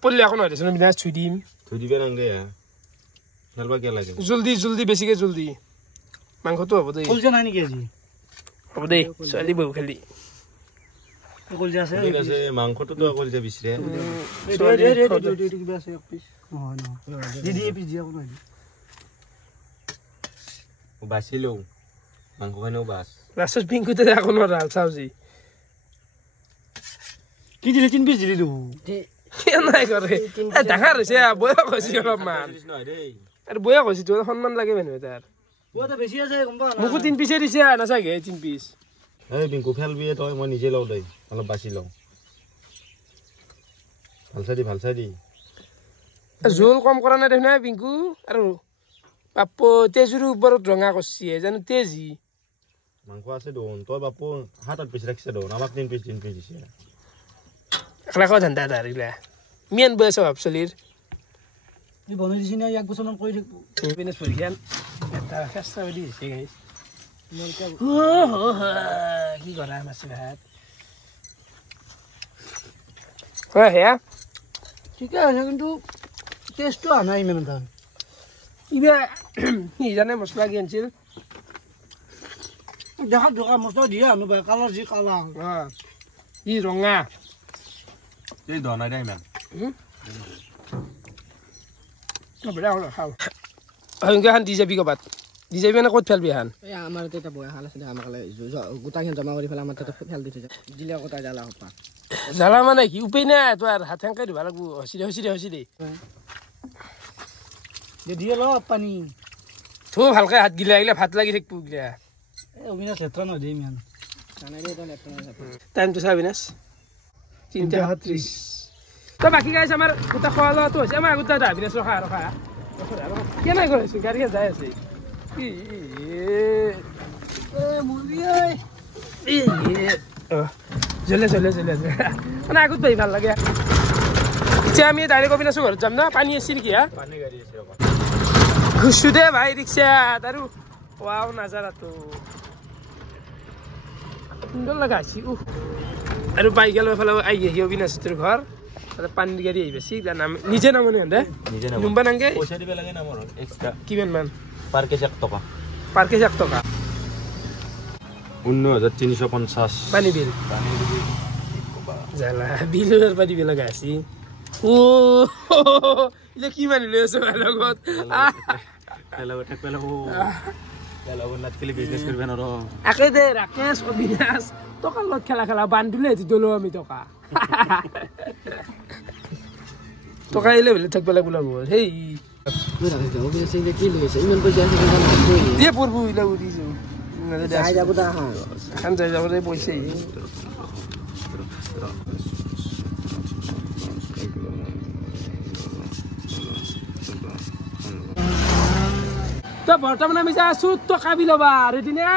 পল্লি এখন হয় দেচোন বিনাশ থৈ দিম থৈ দিবে নাংগে ফেলবা কিয় লাগে জলদি বেছিকে জলদি মাংসটো হ'ব দেই কলজা নাই নেকি আজি হ'ব দেই ছোৱালী বহু খালি কলজা আছে ঠিক আছে মাংসটোতো অকল যে বিচাৰে কিবা আছে এক পিচ নহয় নহয় দি পিচ দিয়া কোনো বাচিলেও মাংসখিনিও বাচ লাষ্টত পিংকুতে আকৌ নোৱাৰা চাওজি কি দিলে 3 পিচ দিলি নাই কৰে ডাঙৰ হৈছে বয়স হৈছে অলপমান আৰু বয়স হৈছে তোৰ সন্মান লাগে মানুহ তাৰ বেছি আছে গম পা মোকো 3 পিচে দিছে নাচাগে 3 পিচ এই পিংকু ফেলবিয়ে তই মই নিজে লওঁ দেই অলপ বাচি লওঁ ভাল চাই দি জোল কম কৰা নাই দেখোন পিংকু আৰু বাপু তেজুৰ ওপৰত ৰঙা কৰছি জানো তেজি মাংস আছে দেখোন তই বাপু 7-8 পিচ ৰাখিছে দেখোন আমাক 3 পিচ দিছে ৰাখো ধান্দা দাৰিলা মেন বয়স ভাব চলিৰ ই বনাই দিছি না 1 বছৰমান কৰি থাকিব বিনেশ পৰীক্ষান এটা চেষ্টা কৰি দিছে গাইছ কি কৰা মাছ ভাত হয় হে ঠিক আছে কিন্তু টেষ্টটো আনা ইমান এটা ইবা কি জানে মছলা কি আনছিল দেখাত দোকান মছলা দিয়ে আনো বাই কালাৰ যি কালাৰ ই ৰঙা এই ধনাই দে ইমান খান দি যাবি ক'ৰবাত দি যাবি মানে ক'ত ফেলবি খান আমাৰ এটা বয়া খাল আছে আমাক গোটাখিনি জমা কৰি পেলাই আমাৰ তাতে ফেল দি থৈ যায় দিলে আকৌ তাই জ্বালা হপা জ্বালা মানে কি উপায় নাই তোৰ হাত হেংকাই দিব লাগব হচি দে দিয়ে ল পানী থো ভালকে হাত গিলা আহিলে ভাত লাগি থাকিব গিলা অবিনাশ লেতৰা নহয় দেই ইমান টাইমটো চা বিনাশ 3:30 তো বাকী গাইছ আমাৰ গোটা খোৱা লোৱাটো হৈছে আমাৰ গোটা দা বিনাশ ৰখা কেনে কৰিছো গাড়ী যাই আছে জলে মানে আগত পাই ভাল লাগে এতিয়া আমি ডাইৰেক্ট অবিনাশৰ ঘৰত যাম না পানী আছে নেকি হা পানী গাড়ী আছে ঘুচু দে ভাই ৰিক্সাত আৰু ৱাও নাজাৰাটো সুন্দৰ লগা আছে আৰু পাই গেল এইফালে আহি অবিনাশৰ ঘৰ তাতে পানীৰ গাড়ী আহি বেছি নিজে নামানে দে numba nange পইচা দিবে লাগে না মোৰ এক্সট্ৰা কিমান মান পাৰ কেজি 1 টকা পাৰ কেজি 1 টকা 19350 পানী বিল জালা বিলৰ পানী বিল লগা আছে ইলে কি মানি লৈ আছো লগত পেলাব নাটকেলি বিজনেছ কৰিব নৰো একে দে ৰাকেশ অবিনাশ টকা লগত খেলা বান্ধিলে দিলো আমি টকা এলে বলে থাকব লাগব সেই দিয়ে পড়বো ওইলা উঠিছো যাই যাব দা এখন যাই যাব রে পয়সা তো বর্তমানে আমি যা আছো তো কাবি লবা রেডি না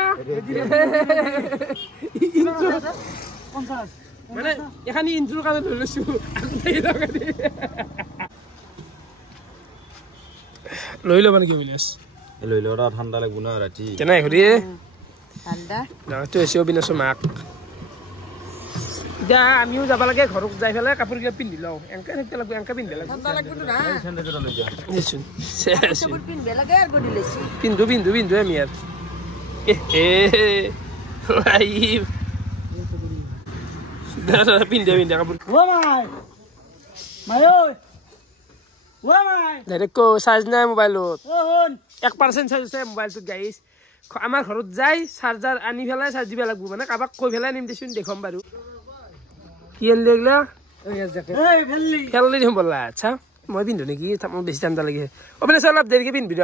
মানে এখানে ইন্ট্রোর কামে ধরেছো লৈ ল'বা নেকি অবিনাশ লৈ লৰা ঠাণ্ডা লাগিব না ৰাতি কেনে ঘূৰি ঠাণ্ডা ডাঙৰটো হৈছে অবিনাশৰ মাক এতিয়া আমিও যাব লাগে ঘৰত যাই পেলাই কাপোৰকেইটা পিন্ধি লওঁ এনেকৈ থাকিব লাগিব এনেকৈ পিন্ধিব লাগিব পিন্ধো পিন্ধো পিন্ধো আমি আৰু পিন্ধে পিন্ধে কাপোৰ ডাইৰেক্ট চাৰ্জ নাই মোবাইলত 1% চাৰ্জ আছে মোবাইলটোত গাইছ আমাৰ ঘৰত যাই চাৰ্জাৰ আনি পেলাই চাৰ্জ দিব লাগিব মানে কাৰোবাক কৈ পেলাই নিম দেচোন দেখুৱাম বাৰু কি আনিলি এইগিলা খেলি দিম বোলা আচ্ছা মই পিন্ধো নেকি মোৰ বেছি ঠাণ্ডা লাগে অবিনাশ অলপ দেৰিকে পিন্ধিবি ৰ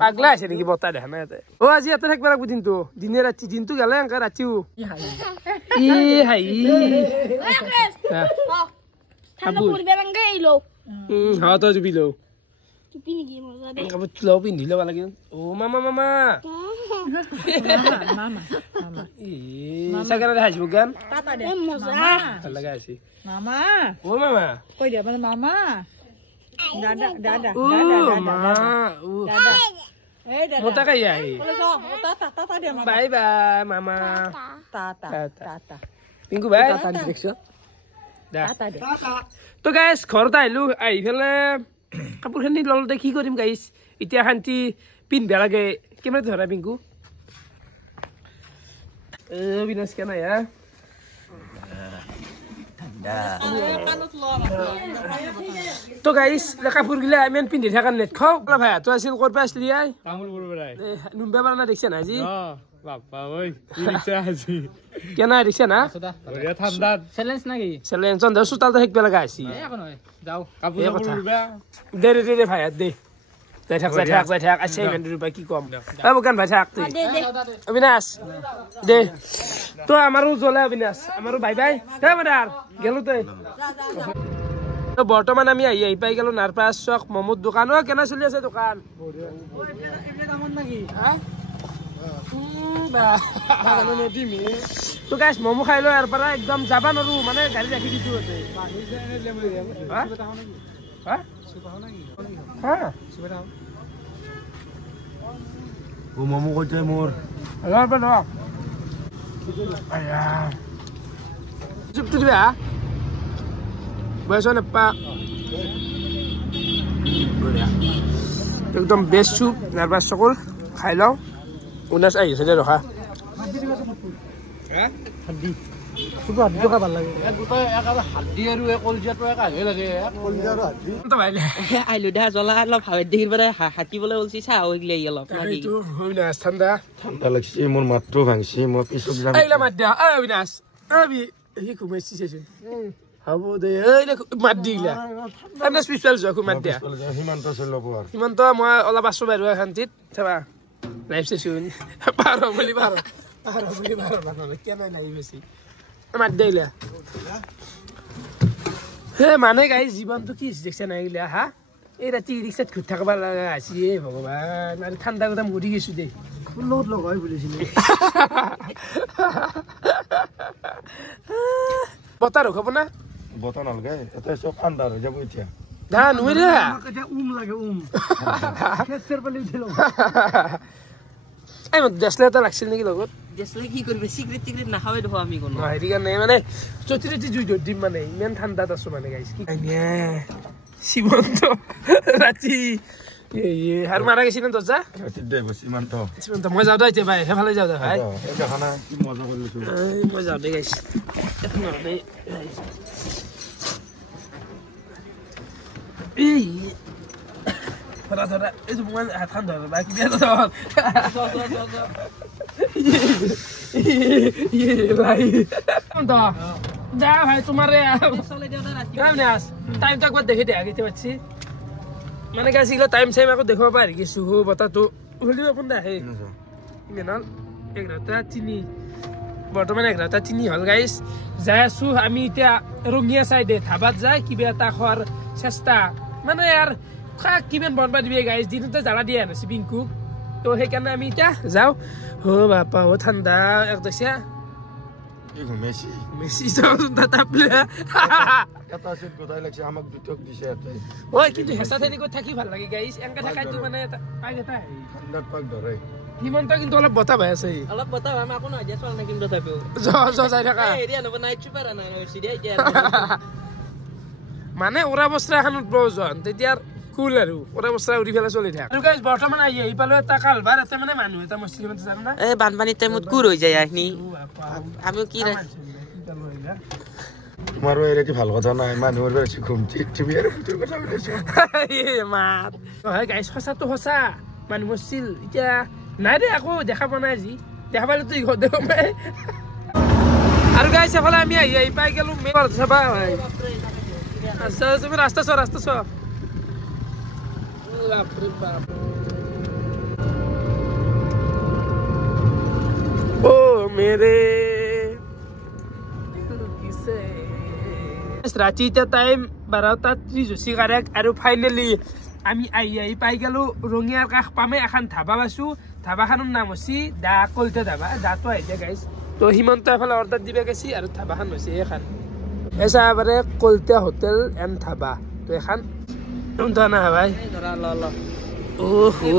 পাগলা আছে নেকি বতাহ দেখা নাই ইয়াতে অ আজি ইয়াতে থাকিব লাগিব দিনটো দিনে ৰাতি দিনটো গেলে এনেকে ৰাতিও ই হাই হাৱা তই জুপি লওঁ কাপোৰ লওঁ পিন্ধি ল'ব লাগে অ মামা মামা চাগে হাসিব গান ভাল লগা আছে মামা ও মামা কৈ দিয়া মানে মামা দাদা দাদা ও মা ও দাদা এই দাদা মোটা কাই আহি টাটা দিয়া বাই বাই মামা টাটা টাটা পিংকু বাই টাটা দেখছো দা টাটা দে তো গাইছ ঘৰত আহিলো আহি পেলাই কাপোৰখিনি লওঁতে কি কৰিম গাইছ এতিয়া শান্তি পিন্ধিব লাগে কেমেৰা ধৰা পিংকু বিনাশ কেন আয়া তো গাইছ কাপোৰ গিলা ইমান পিন্ধি থাকাৰ নেট খাও ভাই তই আছিল ক'ৰ পৰা আসলি আই নুনবা পাৰা না দেখছা না আজি কেনা দেখছা না চ্যালেঞ্জ চন্দ্ৰ চোতালতে থাকিব লগা আছে দে দে দে ভাই দে যাই থাক আছে ইমান ৰূপা কি কম বুকান ভাই থাক অবিনাশ দে তো আমাৰো জ্বলে অবিনাশ আমাৰো বাই বাই হে মাদাৰ গেলো তই বৰ্তমান আমি আহি পাই গেলো নাৰপাছ চক মমোৰ দোকান কেনে চলি আছে দোকান তো গাইছ মমো খাই লো ইয়াৰ পৰা একদম যাবা নোৱাৰো মানে গাড়ী ৰাখি দিছো মমো কৈছে মোৰ চুপটো দিবা বয়স নাপা একদম বেষ্ট চুপ নাৰ্ভাছ চকুৰ খাই লওঁ উনাছ আহিছে দে ৰখা আহিলো দে জ্বলা অলপ দেখি পেলাই হাতিবলৈ ওলছি চাহ হৈ গিলে অলপ ঠাণ্ডা ঠাণ্ডা লাগিছে মোৰ মাতটো ভাঙিছে মই পিছত যাম মাত দিয়া অবিনাশ সি ঘুমাইছি চাইছোন হ'ব দে মাত দি গিলা ঠাণ্ডা স্পেচিয়েল যোৱা খুব মাত দিয়া সিমান্ত মই অলপ আছো বাৰু শান্তিত চাবা লাইভ চাইছোন পাৰ বুলি কেনে নাই বেছি মাত দিলা হে মানে গাই জীৱনটো কি দেখছে নাই গিলা হা এই ৰাতি ৰিক্সাত ঘূৰি থাকিব লগা আছে ভগৱান আৰু ঠাণ্ডা কথা মৰি গৈছো দেই লগত লগ হয় বুলিছিলে বতাহ ৰখাব না বতা নালাগে এটা চব আন্ধাৰ হৈ যাব এতিয়া দা নোৱাৰে এতিয়া লাগে খেচেৰ পালি উঠি লওঁ এই মোক ডেছলে এটা লাগিছিল নেকি লগত দেশলে কি কৰিবি চিক্ৰেট টিক্ৰেট নাখাওঁৱে দেখো আমি কোনো হেৰি কাৰণে মানে চতি জুই ধৰি দিম মানে ইমান ঠাণ্ডাত আছো মানে গাইছ সীমন্ত ৰাতি আৰু মাৰা গৈছি না দৰ্জা সীমন্ত মই যাওঁ দে এতিয়া ভাই সেইফালে যাওঁ দে ভাই মই যাওঁ দে গাইছ ধৰা এইটো মই হাতখন ধৰ বাকী দিয়া যা ভাই তোমার টাইমটা একবার দেখে দে আগে পাচ্ছি মানে গাইছ ইগলা টাইম চাইম আকৌ দেখুৱাব পাৰি কিছু বতাহটো হলিও কোন আহে ইমান 11:03 বৰ্তমান 11:03 হ'ল গাইছ যাই আছো আমি এতিয়া ৰঙিয়া চাইডে ধাবাত যাই কিবা এটা খোৱাৰ চেষ্টা মানে ইয়াৰ খাক কিমান বনবা দিবি গাইছ দিনতে জ্বালা দিয়া নাছি পিংকু তো সেইকাৰণে আমি এতিয়া যাওঁ বাপা ঠাণ্ডা একদম মেসি মেসি সৌন্দা তাপলে এটা সেট গোটাই লাগছে আমাক দুটক দিছে এতে ওই কিন্তু হেসা থেনি কই থাকি ভাল লাগে গাইস এনকা থাকাই তো মানে পাই গেতা ঠান্ডাত পাক ধরে হিমন্ত কিন্তু অলপ বতা ভাই আছে অলপ বতা আমি আকো না দিয়া চল না কিন্তু তাইও জ যাই থাকা এরিয়া নব নাইট সুপার না সিরিয়া ইয়া মানে ওরা বস্ত্র এখানত প্রয়োজন তেতিয়াৰ কুল আৰু ওৰা বস্ত্ৰ উৰি ফেলা চলি থাক আৰু গাইস বৰ্তমান আই পালো এটা কালবাৰ এতে মানে মানুহ এটা মুছলিম আছে জানা এ বানপানী টাইমত কুৰ হৈ যায় আহনি আমি কি তোমাৰো এৰেটি ভাল কথা নাই মানুহৰ বেছি ঘুমটি তুমি আৰু তোৰ কথা কৈছো এ মাত হয় গাইস সঁচাটো সঁচা মানুহ মুছলিম এতিয়া নাই দে আকৌ দেখা পোৱা নাই আজি দেখা পালে তুই ঘৰ দেখ মই আৰু গাইস এফালে আমি আহি পাই গেলো মেৰ চাবা আচ্ছা তুমি ৰাস্তা চ বাপৰে বাপ ও মেৰে কিসে ৰাতিটা টাইম 12:30 কাৰেক আৰু ফাইনেলি আমি আহি পাই গেলো ৰঙিয়াৰ কাষ পামে এখন ধাবা পাইছো ধাবাখনৰ নাম হৈছে দা কলতে ধাবা দাটো আহিছে গাইছ তো হিমন্ত এফালে অৰ্ডাৰ দিবে গেছি আৰু ধাবাখন হৈছে এখন এসা বাৰে কলতে হোটেল এন্ড ধাবা তো এখন কোনটা না ভাই ধৰা ল ও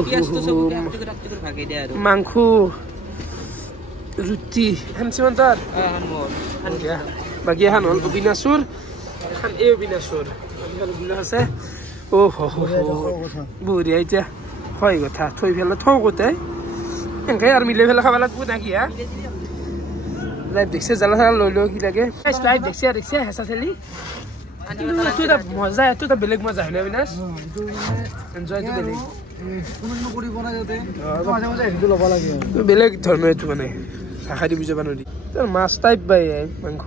পিয়াজ তো সব একটু ভাগে দে আৰু মাংস ৰুটি হেনসিমন্তাৰ বাকি এখন হ'ল বিনাচুৰ এখন এই বিনাচুৰ বিনা আছে ও বঢ়িয়া এতিয়া হয় কথা থৈ ফেলে থওঁ গোটেই এনেকে আৰু মিলাই ফেলে খাব লাগিব নাকি হা লাইভ দেখছে জ্বালা চালা লৈ লৈ কি লাগে লাইভ দেখছে হেঁচা চেলি এইটো এটা মজা এইটো এটা বেলেগ মজা হয় না বিনাশ এনজয়টো বেলেগ বেলেগ ধৰ্ম এইটো মানে ভাষা দি বুজাব নোৱাৰি তোৰ মাছ টাইপ বাই মাংস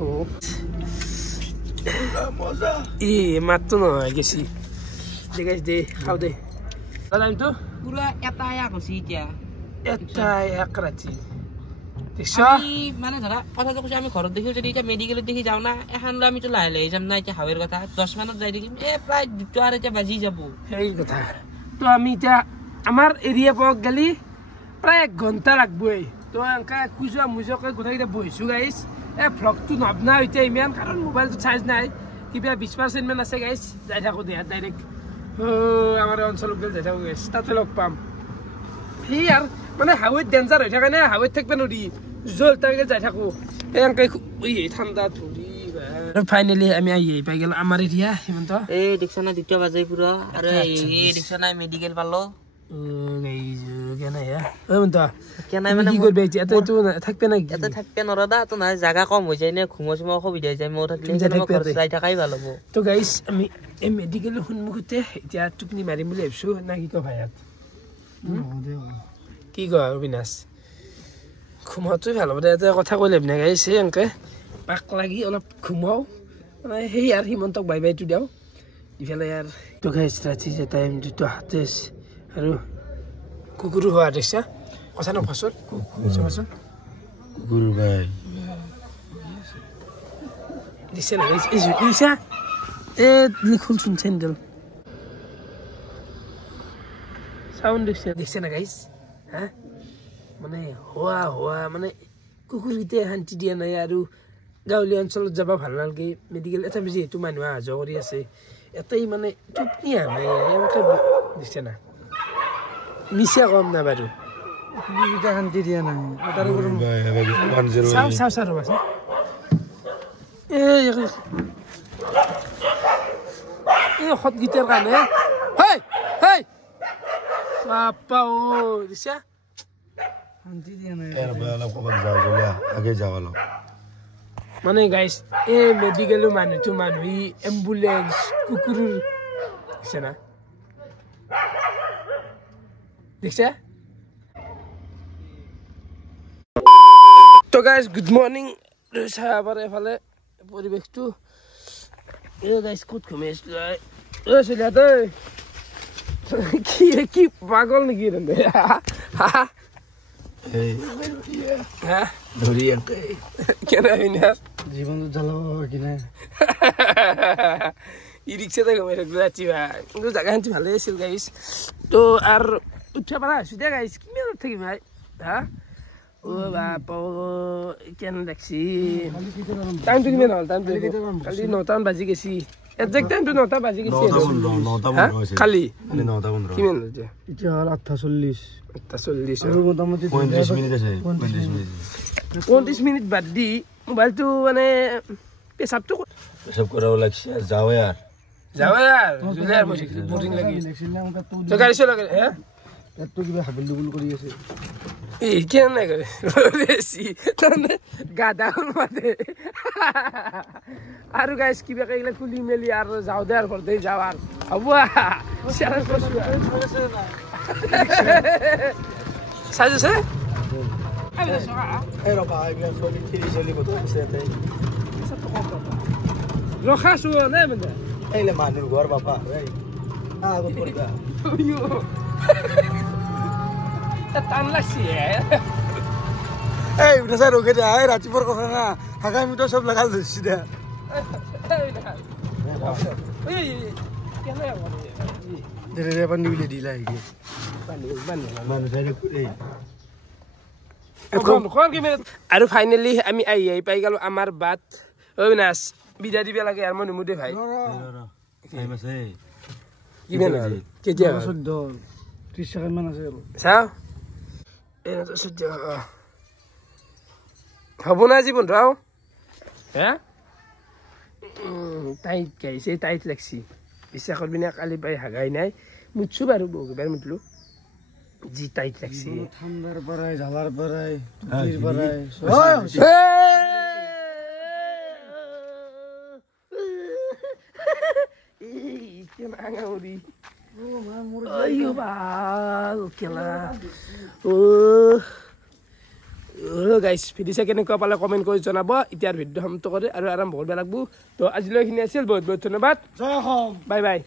ই মাতটো নহয় গেছি দেখাইছ দে খাওঁ দে দাদামটো পুৰা এটা কৈছি এতিয়া এটা এক ৰাতি মানে ধৰা কথাটো কৈছো আমি ঘৰত দেখিও যদি এতিয়া মেডিকেলত দেখি যাওঁ না এখন লৈ আমিতো লাহে লাহে যাম না এতিয়া হাৱেৰ কথা 10 মানত যাই দেখিম প্ৰায় 2টা আৰু এতিয়া বাজি যাব সেই কথা তো আমি এতিয়া আমাৰ এৰিয়া পক গেলি প্ৰায় 1 ঘণ্টা লাগবই তো এনেকা খুজা মুজকে গোটেইকেইটা বহিছো গাইছ ভ্লগটো নবনা এতিয়া ইমান কাৰণ মোবাইলটো চাৰ্জ নাই কিবা 20% মান আছে গাইছ যাই থাকো দেহাত ডাইৰেক্ট আমাৰ অঞ্চলত গেল যাই থাকো গাইছ তাতে লগ পাম সেই আৰু মানে হাৱেত ডেঞ্জাৰ হৈ থাকে নে হাৱেত থাকিব নোৱাৰি জল তাকে যাই থাকো এনেকে ঠাণ্ডা ধৰি ফাইনেলি আমি আহি পাই গেল আমাৰ এৰিয়া হিমন্ত এই দেখছনা 2টা বাজে পুৰা আৰু এই দেখছনা মেডিকেল পালো জাগা কম হৈ যায় নে ঘুমা চুমা অসুবিধা হৈ যায় মই যাই থাকাই ভাল হ'ব তো গাইছ আমি এই মেডিকেলৰ সন্মুখতে এতিয়া টোপনি মাৰিম বুলি ভাবিছো না কি কয় ভাইয়াত কি কয় অবিনাশ ঘুমোৱাটো ভাল হ'ব দে এটা কথা কৈ লাভ নাই গাইছে এনেকে পাক লাগি অলপ ঘুমাও মানে সেই আৰু হিমন্তক বাই বাইটো দিওঁ ইফালে ইয়াৰ তো গাইছ ৰাতি যে টাইম 2:27 আৰু কুকুৰো হোৱা দেখিছা কথা নফচোন চাবাচোন গুৰু ভাই দিছে না গাইছ এই জুটিছা লিখুলচোন চেণ্ডেল সাউন্ড দেখছে না গাইছ হা মানে হোৱা মানে কুকুৰকেইটা শান্তি দিয়া নাই আৰু গাঁৱলীয়া অঞ্চলত যাব ভাল নালাগে মেডিকেল এটা যিহেতু মানুহ অহা যোৱা কৰি আছে এটাই মানে টোপনি অহা নাই এনেকৈ দিছে না মিছা কম না বাৰু শান্তি দিয়া নাই চাওঁ ৰ'বাচোন এই ঔষধকেইটাৰ কাৰণে বাপা দিছা শান্তি দিয়া নাই মানে গাইছ এই মেডিকেলৰ মানুহ এম্বুলেন্স কুকুৰৰ দিছে না দেখছা তো গাইছ গুড মৰ্ণিং চাহাবাৰ এফালে পৰিৱেশটো এই গাইছ ক'ত ঘুমাই আছিলো চলিয়া তই কি পাগল নেকি ৰে জীৱনটো জ্বালাব কিনে ই ৰিক্সাতে ঘুমাই থাকিলো ৰাতি ভাই কিন্তু জাগাখান ভালে আছিল গাইছ তো আৰু উঠিব পৰা হৈছো দে গাইছ কিমান থাকিম ভাই হা ও বাপ কেন দেখছি টাইমটো কিমান হ'ল টাইমটো কালি 9টা বাজি গৈছি একজেক্ট টাইমটো 9টা বাজি গৈছি কালি কিমান হ'ল এতিয়া হ'ল 8:40 আৰু মোটামুটি 35 মিনিট আছে 35 মিনিট বাদ দি মোবাইলটো মানে পেচাবটো পেছাব কৰাব লাগছে যাওঁৱে আৰু জুলিয়াৰ বৰিং লাগি তো গাড়ী চলা হে পেটটো কিবা হাবিল দুবুল কৰি আছে এই কেন নাই কৰে ৰেছি তনে গাদা মাতে আৰু গাইছ কিবা কইলা কুলি মেলি আৰু যাও দে আৰু ঘৰতে যাও আৰু হ'ব শেয়াৰ কৰছো সাজছে এই ৰবা এইবিলাক চলি চলি কথা আছে তাই ৰখাছো নাই মানে এইলে মানুহৰ ঘৰ বাপা এই আগত পৰিবা টান লাগছি এই উঠাছা ৰখে দে এই ৰাতিপুৱাৰ কথা না হাগাই মিটো চব লগাল ধৰছি দে দে পানী উলিয়াই দিলা হেৰি মানুহ চাই আৰু ফাইনেলি আমি আহি পাই গেলো আমাৰ বাট অবিনাশ বিদা দিব লাগে আৰু মই নুমুদে ভাই কিমান কেতিয়া 30 ছেকেণ্ড মান আছে আৰু চাও হ'ব না জীৱন ৰাও হে টাইট গাইছে টাইট লাগছি বিশ্বাস কৰবি না কালি পাই হাগাই নাই মুঠছো বাৰু বহুবাৰ মুঠলো যি টাইট লাগছি ঠাণ্ডাৰ পৰাই ঝালাৰ পৰাই টুপিৰ পৰাই Ayo bal, kela. Guys, video saya kena kepala komen kau jangan apa. Itiar video ham tu kau ada aram boleh berlaku. To ajilah ini hasil buat buat tu nabat. Bye bye.